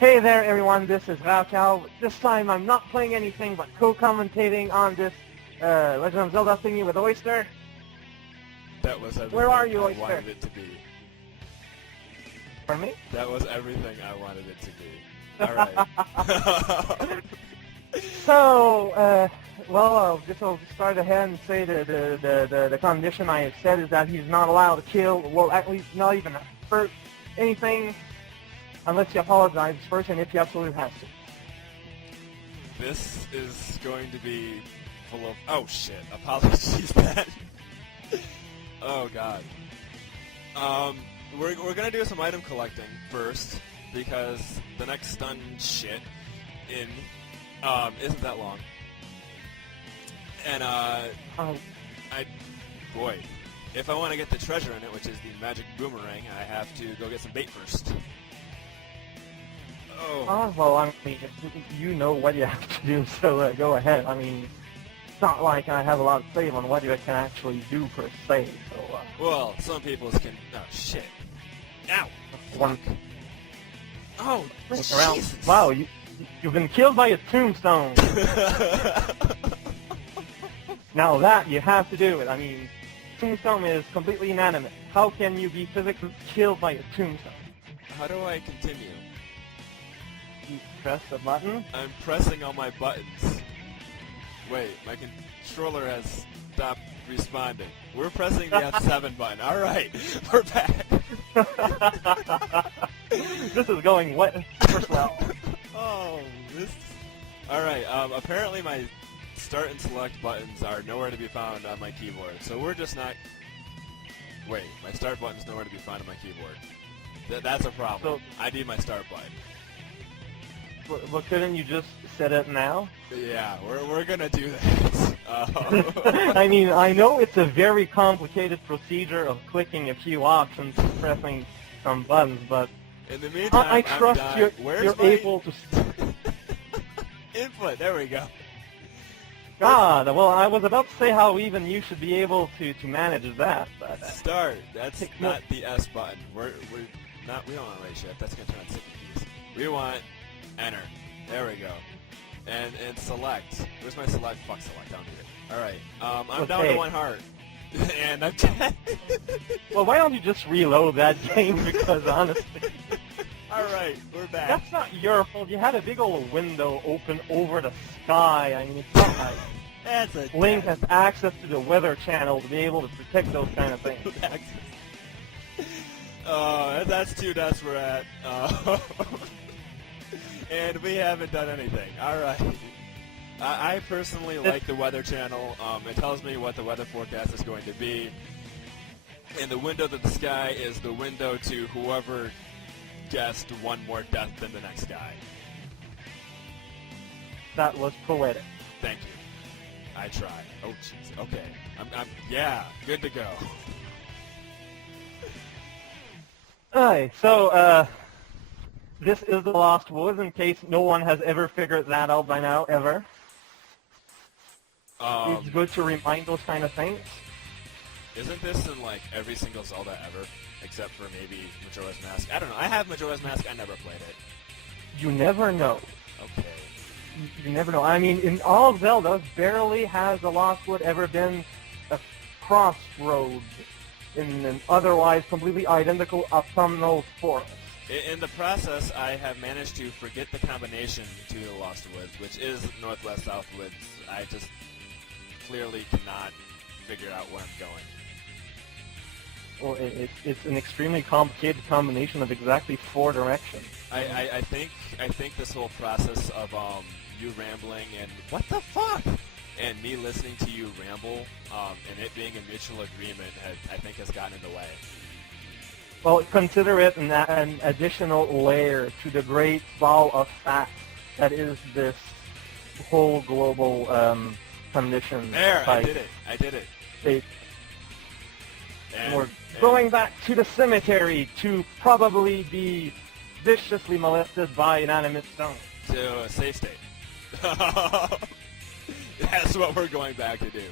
Hey there, everyone. This is Raocow. This time I'm not playing anything but co-commentating on this Legend of Zelda thingy with Oyster. That was everything Where are you, I Oyster? wanted it to be. Pardon me? That was everything I wanted it to be. Alright. So, I'll just start ahead and say the condition I have said is that he's not allowed to kill, well, at least not even hurt anything, unless you apologize first and if you absolutely have to. This is going to be full of... Oh, shit. Apologies, then. Oh, God. We're going to do some item collecting first, because the next stun shit isn't that long. And, boy, if I want to get the treasure in it, which is the magic boomerang, I have to go get some bait first. Oh. Well, I mean, you know what you have to do, so go ahead. I mean, it's not like I have a lot to say on what you can actually do per se, so... Well, some people can... Oh, shit. Ow! One... Oh, around. Jesus! Wow, you've been killed by a tombstone! Now that, you have to do it. I mean, tombstone is completely inanimate. How can you be physically killed by a tombstone? How do I continue? You press the button. I'm pressing all my buttons. Wait, my controller has stopped responding. We're pressing the F7 button. Alright, we're back. This is going super slow. Oh, this... Alright, apparently my start and select buttons are nowhere to be found on my keyboard, so we're just not... Wait, my start button's nowhere to be found on my keyboard. That's a problem. So, I need my start button. Well, couldn't you just set it now? Yeah, we're gonna do that. I mean, I know it's a very complicated procedure of clicking a few options and pressing some buttons, but in the meantime, I trust you're able to... Input, there we go. God, well, I was about to say how even you should be able to manage that, but... Start, that's not the S button. We don't want to write shift, that's gonna turn on second keys. We want enter. There we go. And select. Where's my select? Fuck select. I don't need it. Alright. I'm down to 1 heart. And I'm dead. Well, why don't you just reload that game? Because honestly... Alright, we're back. That's not your fault. You had a big old window open over the sky. I mean, it's not like... That's a Link has access to the weather channel to be able to protect those kind of things. That's 2 deaths we're at. And we haven't done anything. Alright. I personally like the Weather Channel. It tells me what the weather forecast is going to be. And the window to the sky is the window to whoever guessed 1 more death than the next guy. That was poetic. Thank you. I tried. Oh, jeez. Okay. Yeah, good to go. Alright, so, this is the Lost Woods, in case no one has ever figured that out by now, ever. It's good to remind those kind of things. Isn't this in, like, every single Zelda ever? Except for maybe Majora's Mask. I don't know. I have Majora's Mask. I never played it. You never know. Okay. You never know. I mean, in all Zeldas, barely has the Lost Wood ever been a crossroads in an otherwise completely identical autumnal forest. In the process, I have managed to forget the combination to the Lost Woods, which is Northwest-South Woods. I just clearly cannot figure out where I'm going. Well, it's an extremely complicated combination of exactly 4 directions. I think this whole process of you rambling and what the fuck, and me listening to you ramble, and it being a mutual agreement, I think has gotten in the way. Well, consider it an additional layer to the great ball of fat that is this whole global condition. There, I did it. And we're going back to the cemetery to probably be viciously molested by inanimate stones. To a safe state. That's what we're going back to do.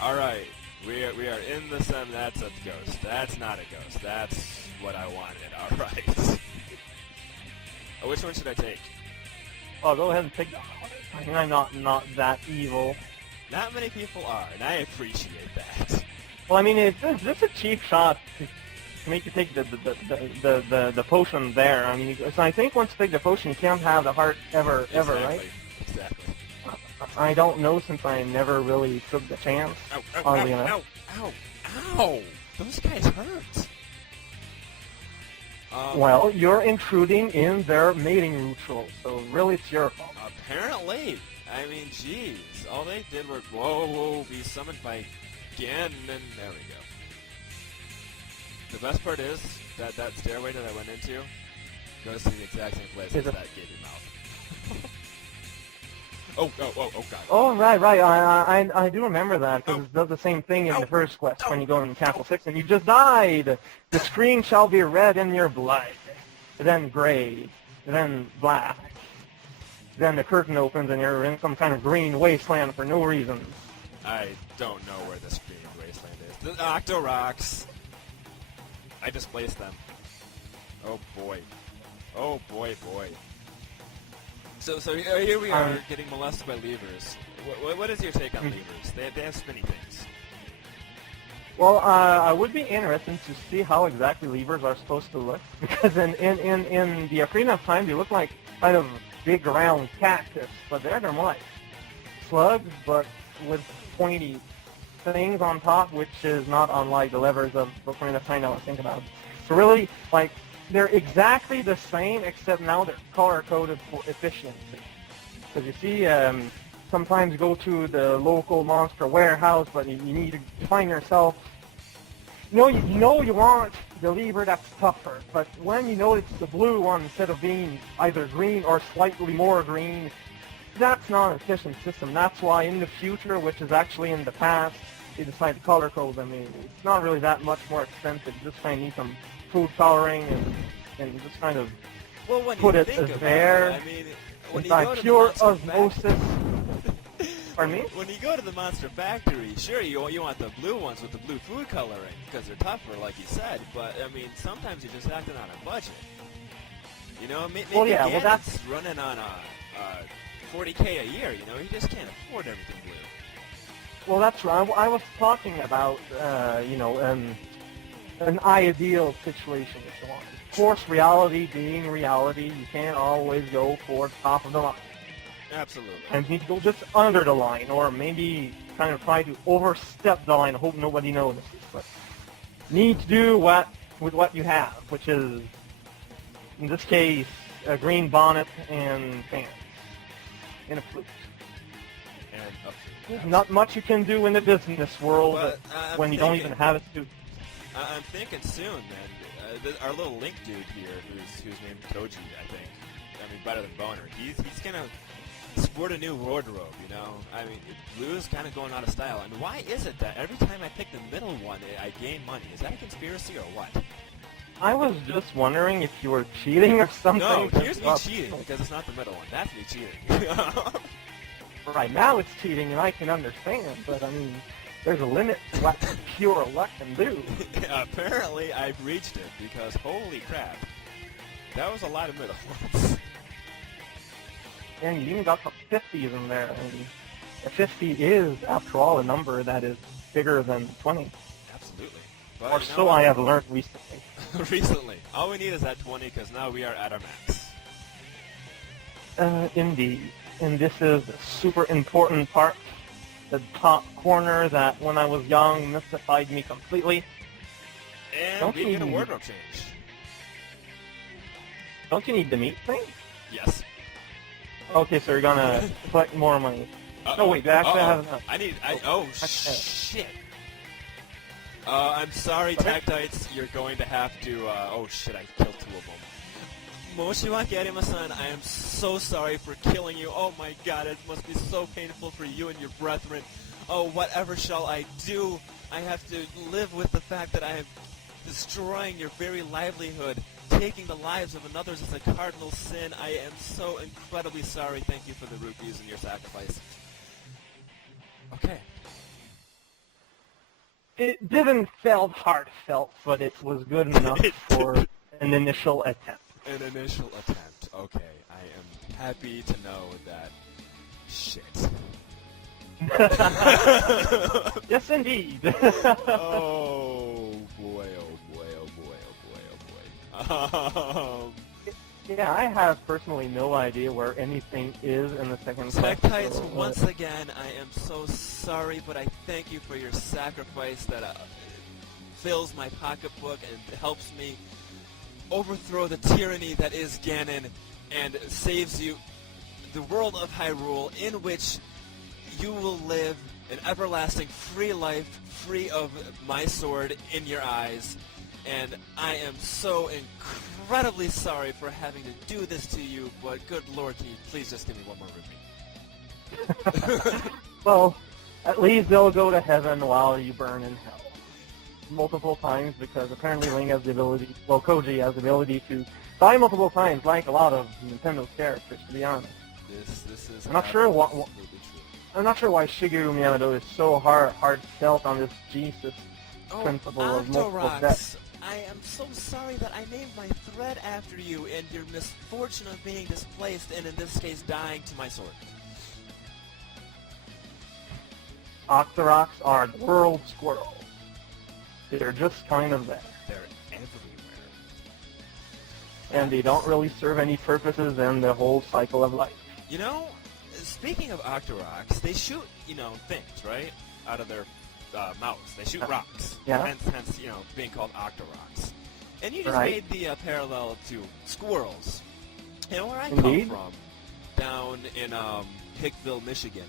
Alright. We are in the sun. That's a ghost. That's not a ghost. That's what I wanted. All right. Which one should I take? Oh, go ahead and pick. I think I'm not that evil. Not many people are, and I appreciate that. Well, I mean, it's just a cheap shot to make you take the potion there. I mean, so I think once you take the potion, you can't have the heart ever, right? Exactly. I don't know since I never really took the chance. Ow, ow, oddly ow, enough. ow, ow, ow! Those guys hurt. Well, you're intruding in their mating ritual, so really it's your fault. Apparently. I mean, jeez. All they did were, whoa, be summoned by Gan, and there we go. The best part is that stairway that I went into goes to the exact same place as that gaping mouth. Oh, God. Oh, right. I do remember that, because it does the same thing in the first quest when you go in Castle 6, and you just died! The screen shall be red in your blood, then gray, then black. Then the curtain opens and you're in some kind of green wasteland for no reason. I don't know where this green wasteland is. The Octorocks! I displaced them. Oh, boy. Oh, boy. So here we are, getting molested by levers. What is your take on levers? They have spinny things. Well, I would be interested to see how exactly levers are supposed to look, because in the Ocarina of Time, they look like kind of big round cactus, but they're more like slugs, but with pointy things on top, which is not unlike the levers of Ocarina of Time I was thinking about. So really, like, they're exactly the same, except now they're color-coded for efficiency. Because you see, sometimes you go to the local monster warehouse, but you need to find yourself. You know you want the lever that's tougher, but when you notice the blue one instead of being either green or slightly more green, that's not an efficient system. That's why in the future, which is actually in the past, they decided to color code them. It's not really that much more expensive. You just kind of need some food coloring and just kind of put it there. I mean, and by pure osmosis. Pardon me? When you go to the Monster Factory, sure, you want the blue ones with the blue food coloring, because they're tougher, like you said, but, I mean, sometimes you're just acting on a budget. You know, maybe that's running on $40K a year, you know, he just can't afford everything blue. Well, that's right. I was talking about, an ideal situation, if you want. Of course, reality being reality, you can't always go for top of the line. Absolutely. And you need to go just under the line, or maybe kind of try to overstep the line and hope nobody notices. But need to do with what you have, which is, in this case, a green bonnet and pants. And a flute. There's not much you can do in the business world when you don't even have a suit. I'm thinking soon, man. Our little Link dude here, who's named Koji, I think. I mean, better than Boner. He's gonna sport a new wardrobe, you know? I mean, blue is kind of going out of style. I mean, why is it that every time I pick the middle one, I gain money? Is that a conspiracy or what? I was just wondering if you were cheating or something. No, here's me cheating, because it's not the middle one. That's me cheating. Right now it's cheating, and I can understand, but I mean, there's a limit to what pure luck can do. Apparently, I've reached it, because holy crap, that was a lot of middle ones. And you even got some 50s in there, and a 50 is, after all, a number that is bigger than 20. Absolutely. But, or so I have learned recently. Recently. All we need is that 20, because now we are at our max. Indeed. And this is a super important part, the top corner that when I was young mystified me completely. And we get a wardrobe change. Don't you need the meat thing? Yes. Okay, so you're gonna collect more money. No, wait, actually I have enough. Shit. I'm sorry, Tactites, you're going to have to, oh shit, I killed two of them. Moshiwaki Arima-san, I am so sorry for killing you. Oh my god, it must be so painful for you and your brethren. Oh, whatever shall I do? I have to live with the fact that I am destroying your very livelihood. Taking the lives of others is a cardinal sin. I am so incredibly sorry. Thank you for the rupees and your sacrifice. Okay. It didn't feel heartfelt, but it was good enough for an initial attempt. An initial attempt. Okay, I am happy to know that. Shit. Yes, indeed. Oh boy! Oh boy! Oh boy! Oh boy! Oh boy! Yeah, I have personally no idea where anything is in the second quest. Tektites, So, once again, I am so sorry, but I thank you for your sacrifice that fills my pocketbook and helps me overthrow the tyranny that is Ganon and saves you the world of Hyrule, in which you will live an everlasting free life, free of my sword in your eyes. And I am so incredibly sorry for having to do this to you, but good lord, can you please just give me one more rupee? well, at least they'll go to heaven while you burn in hell. Multiple times, because apparently Link has the ability, well, Koji has the ability to die multiple times, like a lot of Nintendo's characters, to be honest. This is I'm not sure what. absolutely true. I'm not sure why Shigeru Miyamoto is so hard set on this Jesus principle of multiple deaths. I am so sorry that I named my thread after you and your misfortune of being displaced and, in this case, dying to my sword. Octoroks are the world squirrel. They're just kind of there. They're everywhere. And they don't really serve any purposes in the whole cycle of life. You know, speaking of Octoroks, they shoot, things, right? Out of their mouths. They shoot rocks. Yeah. Hence, being called Octoroks. And you just Right. made the parallel to squirrels. You know where I Indeed. come from? Down in Hickville, Michigan.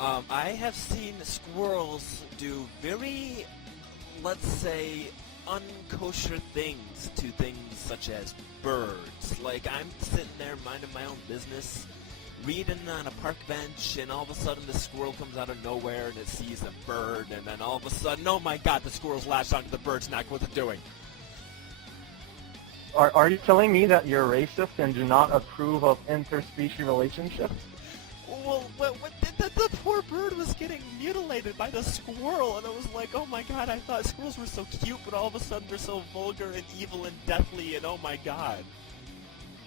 I have seen squirrels do very, let's say, unkosher things to things such as birds. Like, I'm sitting there minding my own business, reading on a park bench, and all of a sudden the squirrel comes out of nowhere and it sees a bird, and then all of a sudden, oh my god, the squirrel's latched onto the bird's neck. What's it doing? Are you telling me that you're racist and do not approve of interspecies relationships? Well, the poor bird was getting mutilated by the squirrel, and it was like, oh my god, I thought squirrels were so cute, but all of a sudden they're so vulgar and evil and deathly, and oh my god.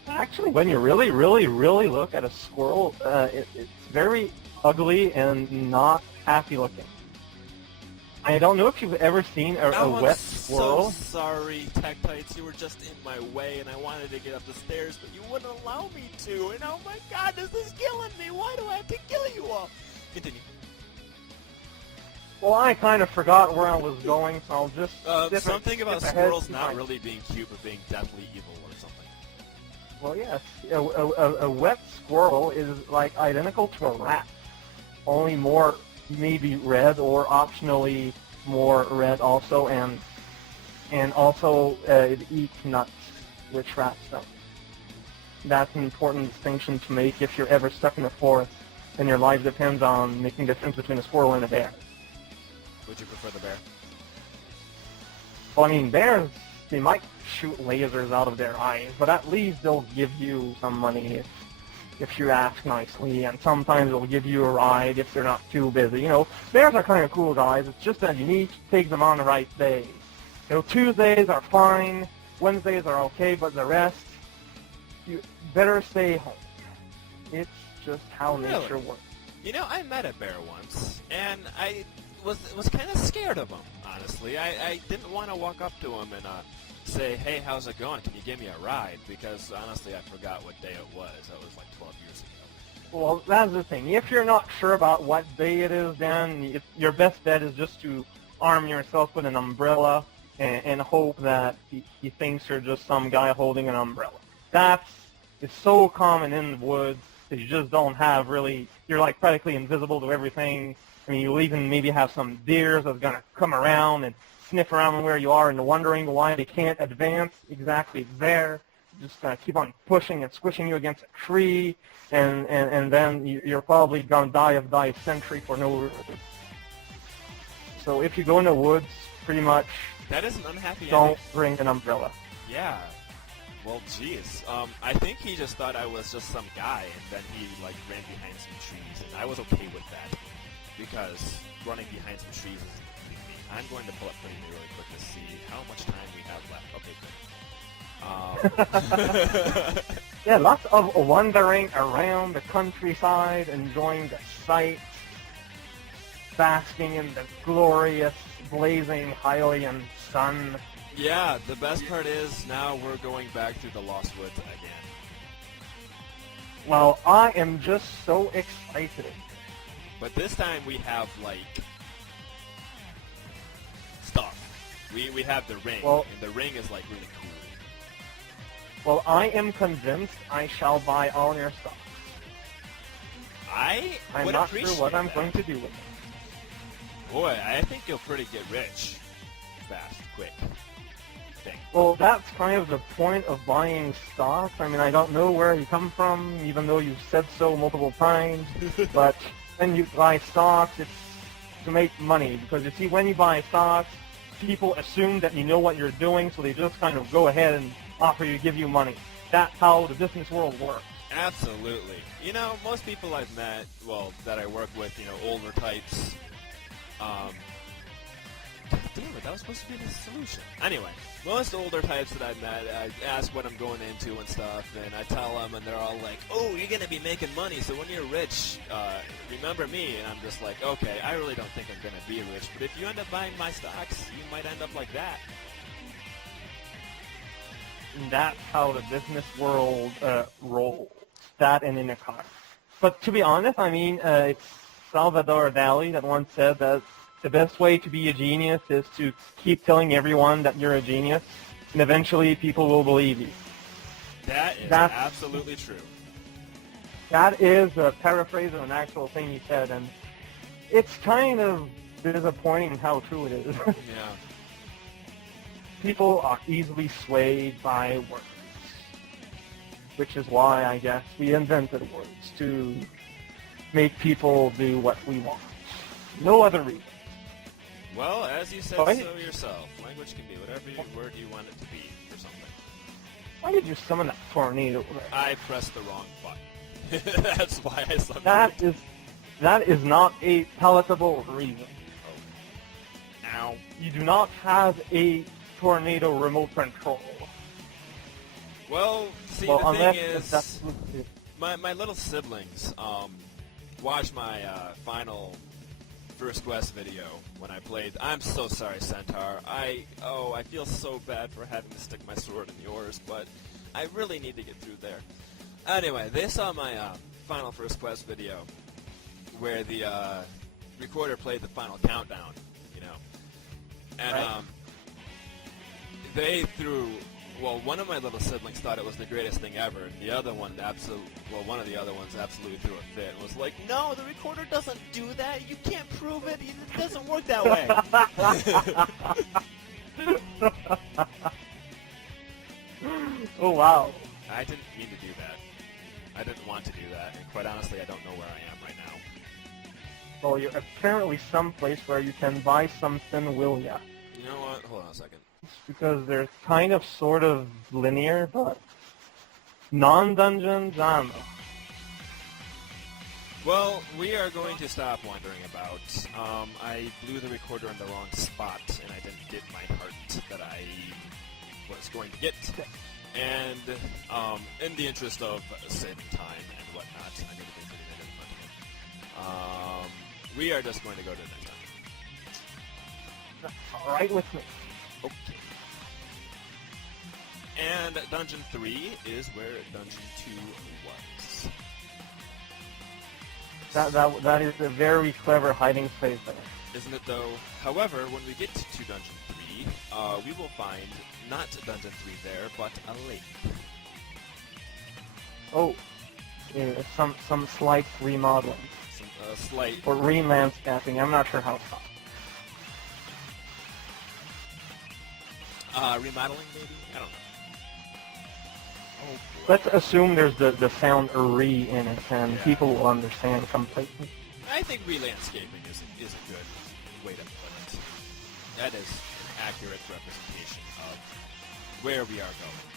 Actually, when you really, really, really look at a squirrel, it's very ugly and not happy looking. I don't know if you've ever seen a wet squirrel. I'm so sorry, Tektites. You were just in my way, and I wanted to get up the stairs, but you wouldn't allow me to. And oh my god, this is killing me. Why do I have to kill you all? Continue. Well, I kind of forgot where I was going, so I'll just... Something about skip ahead squirrels to not my- really being cute, but being deathly evil or something. Well, yes. A wet squirrel is like identical to a rat, only more maybe red or optionally more red also, and also it eats nuts, which rats don't. That's an important distinction to make if you're ever stuck in the forest and your life depends on making the difference between a squirrel and a bear. Would you prefer the bear? Well, I mean, bears, they might shoot lasers out of their eyes, but at least they'll give you some money if you ask nicely, and sometimes they'll give you a ride if they're not too busy. Bears are kind of cool guys. It's just that you need to take them on the right days. Tuesdays are fine, Wednesdays are okay, but the rest, you better stay home. It's just how nature works. I met a bear once, and I was kind of scared of him, honestly. I didn't want to walk up to him and say, hey, how's it going? Can you give me a ride? Because, honestly, I forgot what day it was. That was like 12 years ago. Well, that's the thing. If you're not sure about what day it is, then your best bet is just to arm yourself with an umbrella and hope that he thinks you're just some guy holding an umbrella. It's so common in the woods that you just don't have really, you're like practically invisible to everything. I mean, you'll even maybe have some deers that's going to come around and sniff around where you are and wondering why they can't advance exactly there. Just keep on pushing and squishing you against a tree, and then you're probably going to die of dysentery for no reason. So if you go in the woods, pretty much That is an unhappy don't ending. bring an umbrella. Yeah. Well, geez. I think he just thought I was just some guy, and then he, ran behind some trees, and I was okay with that, because running behind some trees is I'm going to pull up pretty really quick to see how much time we have left. Okay, good. Yeah, lots of wandering around the countryside, enjoying the sights, basking in the glorious, blazing Hylian sun. Yeah, the best part is now we're going back through the Lost Woods again. Well, I am just so excited. But this time we have, like, stuff. We have the ring, Well, and the ring is, like, really cool. Well, I am convinced I shall buy all your stuff. I I'm would not sure appreciate what I'm that. going to do with it. Boy, I think you'll pretty get rich. Fast, quick. Thing. Well, that's kind of the point of buying stocks. I mean, I don't know where you come from, even though you've said so multiple times. But when you buy stocks, it's to make money. Because you see, when you buy stocks, people assume that you know what you're doing, so they just kind of go ahead and offer you, give you money. That's how the business world works. Absolutely. You know, most people I've met, well, that I work with, you know, older types, damn it, that was supposed to be the solution. Anyway, most older types that I've met, I ask what I'm going into and stuff, and I tell them, and they're all like, oh, you're going to be making money, so when you're rich, remember me. And I'm just like, okay, I really don't think I'm going to be rich, but if you end up buying my stocks, you might end up like that. And that's how the business world rolls. That and in a car. But to be honest, I mean, it's Salvador Dali that once said that the best way to be a genius is to keep telling everyone that you're a genius, and eventually people will believe you. That's absolutely true. That is a paraphrase of an actual thing he said, and it's kind of disappointing how true it is. Yeah. People are easily swayed by words, which is why I guess we invented words, to make people do what we want. No other reason. Well, as you said Oh, so yourself, language can be whatever word you want it to be for something. Why did you summon that tornado? I pressed the wrong button. That's why I summoned it. That is not a palatable reason. Oh. Ow. You do not have a tornado remote control. Well, see, Well, the thing unless is, that's my little siblings watched my final first quest video when I played. I'm so sorry, Centaur. I feel so bad for having to stick my sword in the oars, but I really need to get through there. Anyway, they saw my final first quest video where the recorder played the final countdown, you know, and Right. They threw. Well, one of my little siblings thought it was the greatest thing ever, and the other one one of the other ones absolutely threw a fit and was like, "No, the recorder doesn't do that. You can't prove it. It doesn't work that way." Oh, wow. I didn't mean to do that. I didn't want to do that, and quite honestly, I don't know where I am right now. Well, you're apparently someplace where you can buy something, will ya? You know what? Hold on a second. Because they're kind of sort of linear, but non-dungeons, I don't know. Well, we are going to stop wondering about. I blew the recorder in the wrong spot, and I didn't get my heart that I was going to get. And in the interest of saving time and whatnot, I need to make sure that we are just going to go to the next time. That's all right with me. Okay. And Dungeon 3 is where Dungeon 2 was. That is a very clever hiding place there. Isn't it though? However, when we get to Dungeon 3, we will find not Dungeon 3 there, but a lake. Oh, yeah, some slight remodeling. Some slight... Or re-landscaping, I'm not sure how it's called. Remodeling, maybe? I don't know. Oh, boy. Let's assume there's the sound re in it, and Yeah. people will understand completely. I think re-landscaping is a good way to put it. That is an accurate representation of where we are going.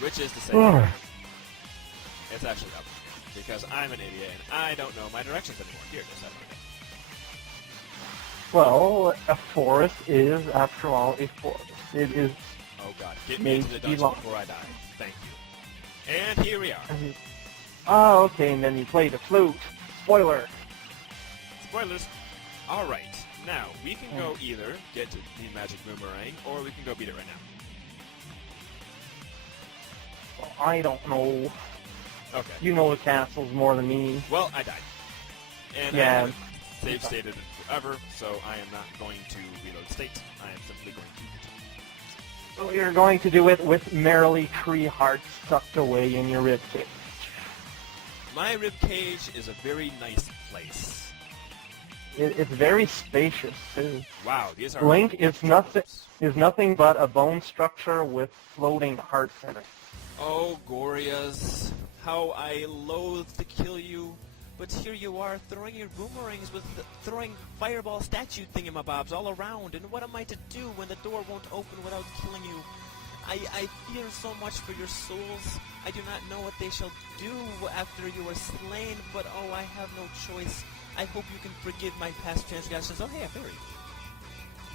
Which is to say, it's actually up. Because I'm an idiot and I don't know my directions anymore. Here, just have it. Well, a forest is, after all, a forest. It is God. Get me into the dungeon lost. before I die. Thank you. And here we are. Oh, okay, and then you play the flute. Spoiler. Spoilers. Alright. Now, we can go either get the magic boomerang, or we can go beat it right now. Well, I don't know. Okay. You know the castles more than me. Well, I died. And I haven't save stated it forever, so I am not going to reload state. I am simply going to beat it. So you're going to do it with merrily 3 hearts tucked away in your ribcage. My ribcage is a very nice place. It's very spacious too. Wow, these are Link is nothing but a bone structure with floating hearts in it. Oh, Gorias, how I loathe to kill you, but here you are throwing your boomerangs with throwing fireball statue thingamabobs all around, and what am I to do when the door won't open without killing you? I fear so much for your souls. I do not know what they shall do after you are slain, but oh, I have no choice. I hope you can forgive my past transgressions. Oh, hey, a fairy.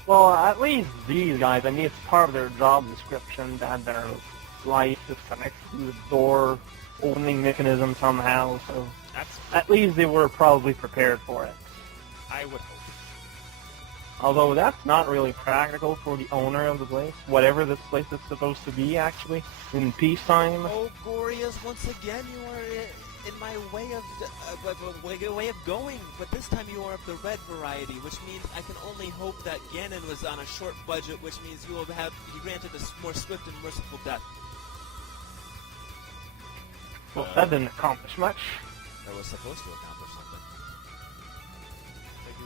Well, at least these guys, I mean, it's part of their job description that their life is connected to the door opening mechanism somehow, so at least they were probably prepared for it. I would hope. Although that's not really practical for the owner of the place, whatever this place is supposed to be, actually, in peacetime. Oh, Gorias, once again you are in my way of going, but this time you are of the red variety, which means I can only hope that Ganon was on a short budget, which means you will have granted a more swift and merciful death. Well, that didn't accomplish much. That was supposed to accomplish something. Thank you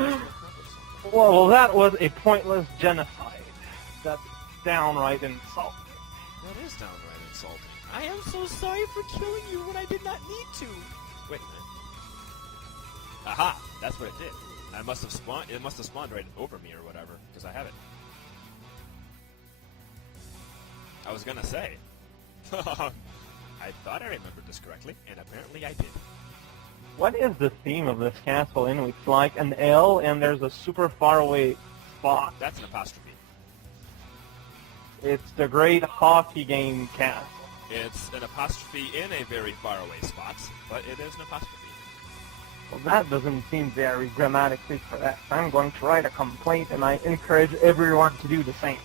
again. Well, that was a pointless genocide. That's downright insulting. That is downright insulting. I am so sorry for killing you when I did not need to. Wait a minute. Aha! That's what it did. I must have spawned. It must have spawned right over me or whatever, because I have it. I was gonna say. I thought I remembered this correctly, and apparently I did. What is the theme of this castle anyway? It's like an L and there's a super far away spot. That's an apostrophe. It's the great hockey game castle. It's an apostrophe in a very far away spot, but it is an apostrophe. Well, that doesn't seem very grammatically correct. I'm going to write a complaint, and I encourage everyone to do the same.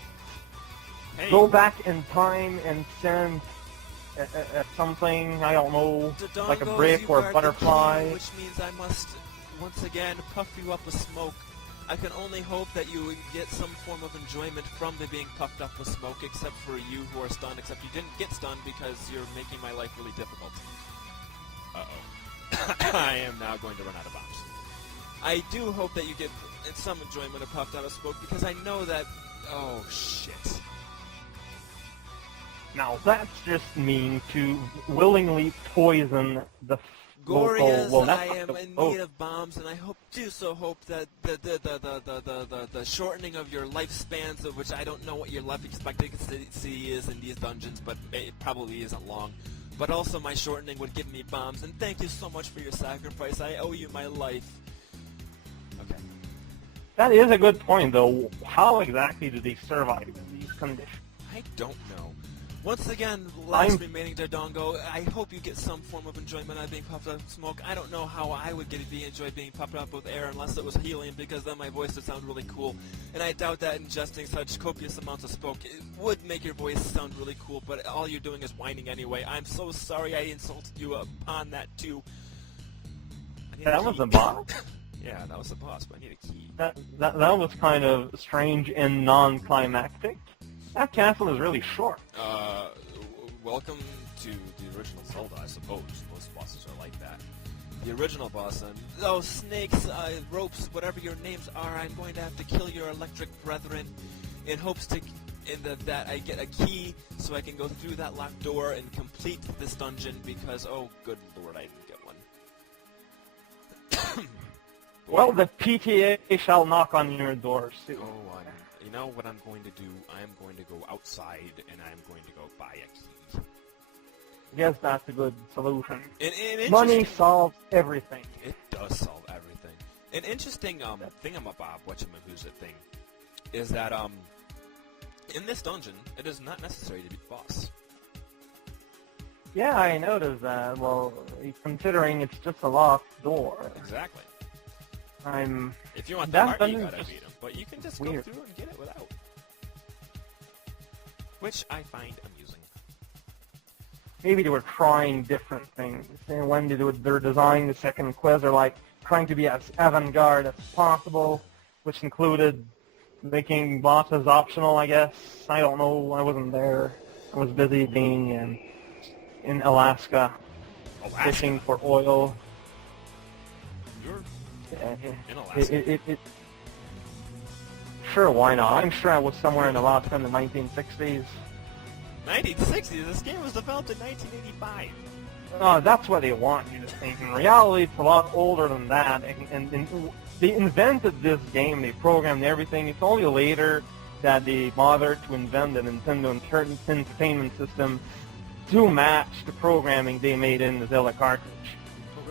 Hey. Go back in time and send something, I don't know, like a brick or a butterfly. Which means I must, once again, puff you up with smoke. I can only hope that you get some form of enjoyment from the being puffed up with smoke, except for you who are stunned, except you didn't get stunned because you're making my life really difficult. Uh-oh. I am now going to run out of bombs. I do hope that you get some enjoyment of puffed out of smoke, because I know that... Oh, shit. Now, that's just mean to willingly poison the Gorias, local... I am in need of bombs, and I hope that the shortening of your lifespans, of which I don't know what your life expectancy is in these dungeons, but it probably isn't long. But also my shortening would give me bombs, and thank you so much for your sacrifice. I owe you my life. Okay. That is a good point, though. How exactly do they survive in these conditions? I don't know. Once again, last remaining Dodongo, I hope you get some form of enjoyment out of being puffed up with smoke. I don't know how I would enjoy being puffed up with air unless it was helium, because then my voice would sound really cool. And I doubt that ingesting such copious amounts of smoke would make your voice sound really cool, but all you're doing is whining anyway. I'm so sorry I insulted you on that, too. That was the boss? Yeah, that was the boss, but I need a key. That was kind of strange and non-climactic. That castle is really short. Welcome to the original Zelda, I suppose. Most bosses are like that. The original boss, and those snakes, ropes, whatever your names are, I'm going to have to kill your electric brethren in hopes that I get a key so I can go through that locked door and complete this dungeon, because, oh, good lord, I didn't get one. Well, the PTA shall knock on your door soon. Oh, you know what I'm going to do? I'm going to go outside, and I'm going to go buy a key. Yes, that's a good solution. And Money solves everything. It does solve everything. An interesting thingamabob, whatchamahoozit thing, is that in this dungeon, it is not necessary to beat the boss. Yeah, I noticed that. Well, considering it's just a locked door. Exactly. I'm... If you want That that hard, you dungeon's gotta just beat him. But you can just weird. go through and get it without. Which I find amusing. Maybe they were trying different things. And when they're designing the second quest, they're like trying to be as avant-garde as possible, which included making bosses optional, I guess. I don't know. I wasn't there. I was busy being in Alaska, fishing for oil. You're Yeah, in Alaska? Sure, why not? I'm sure I was somewhere in Alaska in the 1960s. 1960? This game was developed in 1985. Oh, that's what they want you to think. In reality, it's a lot older than that. And they invented this game. They programmed everything. It's only later that they bothered to invent the Nintendo Entertainment System to match the programming they made in the Zelda cartridge.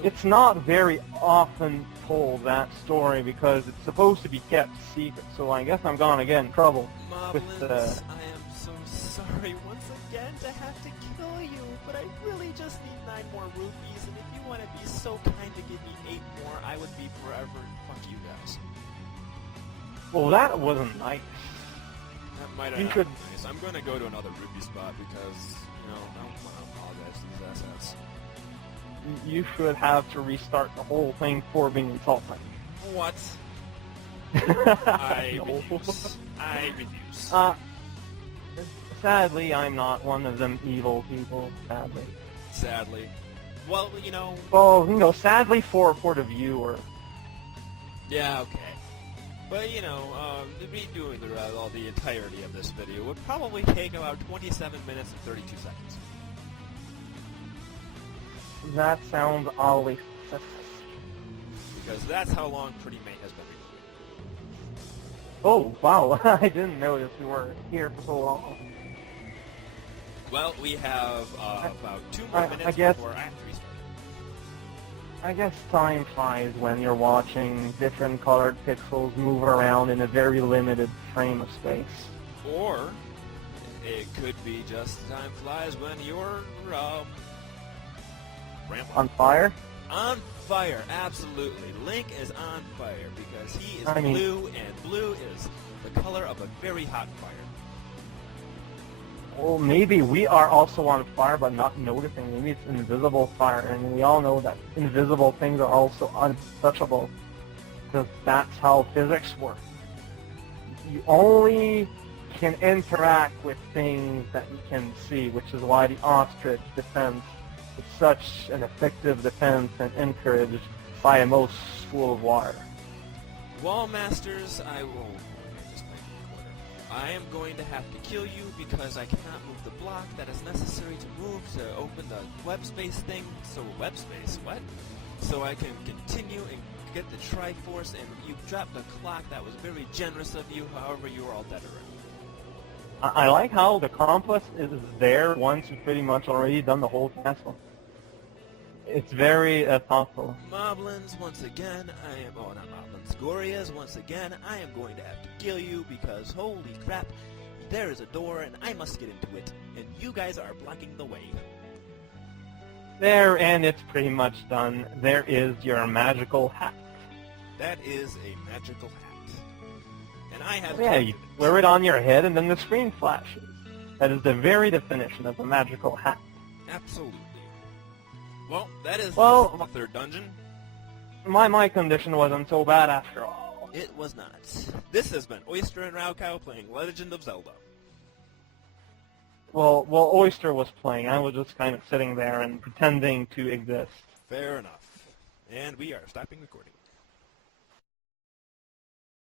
It's not very often told, that story, because it's supposed to be kept secret. So I guess I'm gonna get in trouble with Moblins, I am so sorry once again to have to kill you, but I really just need 9 more rupees, and if you want to be so kind to give me 8 more, I would be forever. Fuck you guys. Well, that wasn't nice. That might have You not should- been nice. I'm going to go to another rupee spot because, I don't want to apologize to these assets. You should have to restart the whole thing for being insulting. What? I refuse. I refuse. Sadly, I'm not one of them evil people, sadly. Sadly. Well, Well, sadly for the viewer. yeah, okay. But, me doing the entirety of this video would probably take about 27 minutes and 32 seconds. That sounds always... Because that's how long Pretty Mate has been recording. Oh, wow, I didn't notice we were here for so long. Well, we have about 2 more minutes I guess- before I have to restart. I guess time flies when you're watching different colored pixels move around in a very limited frame of space. Or, it could be just time flies when you're, rambling. On fire? On fire, absolutely. Link is on fire because he is I mean- blue, and blue is the color of a very hot fire. Well, maybe we are also on fire, but not noticing. Maybe it's invisible fire, and we all know that invisible things are also untouchable, because that's how physics work. You only can interact with things that you can see, which is why the ostrich defense is such an effective defense and encouraged by a most full of water. Wall Masters, I will just make a quarter. I am going to have to kill you because I cannot move the block that is necessary to move to open the web space thing. So web space, what? So I can continue and get the Triforce, and you dropped the clock. That was very generous of you. However, you are all dead already. I like how the compass is there once you've pretty much already done the whole castle. It's very thoughtful. Moblins, once again, I am... Oh, not Moblins. Gorias, once again, I am going to have to kill you because, holy crap, there is a door and I must get into it, and you guys are blocking the way. There, and it's pretty much done. There is your magical hat. That is a magical hat. And I have... Yeah, you wear it on your head and then the screen flashes. That is the very definition of a magical hat. Absolutely. Well, that is Well, the third dungeon. My condition wasn't so bad after all. It was not. This has been Oyster and Raocow playing Legend of Zelda. Well, Oyster was playing. I was just kind of sitting there and pretending to exist. Fair enough. And we are stopping recording.